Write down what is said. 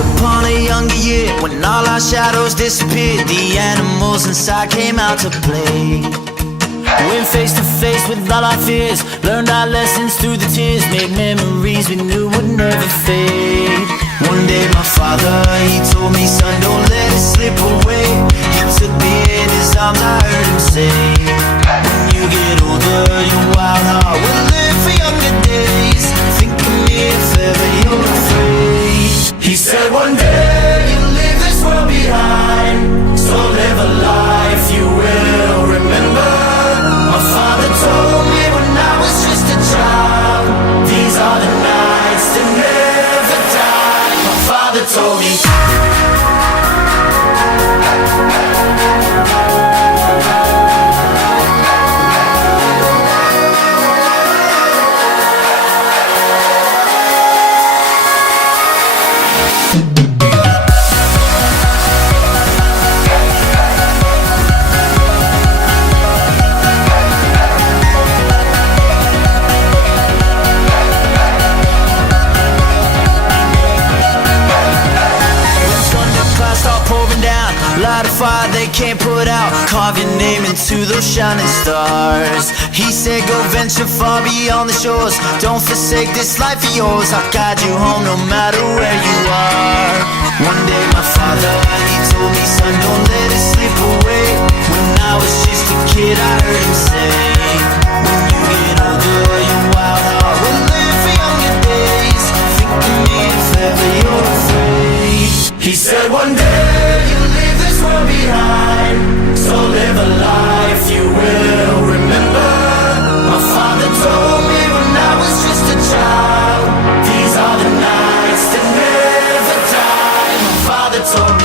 upon a younger year, when all our shadows disappeared, the animals inside came out to play. Went face to face with all our fears, learned our lessons through the tears, made memories we knew would never fade. One day my father, he told me, son, don't let it slip away. He took me in his arms, I heard him say, when you get older, your wild heart will live for younger days. Think of me if ever you're afraid. He said one day you'll leave this world behind, so live a life you will remember. My father told me when I was just a child, these are the nights that never die. My father told me. Light a fire they can't put out, carve your name into those shining stars. He said go venture far beyond the shores, don't forsake this life of yours. I'll guide you home no matter where you are. One day my father, he told me, son, don't let it slip away. When I was just a kid I heard him say, when you get older your wild heart will live for younger days. Think of me if ever you're afraid. He said one day you'll leave this world behind, so live a life you will remember. My father told me when I was just a child, these are the nights that never die. My father told me.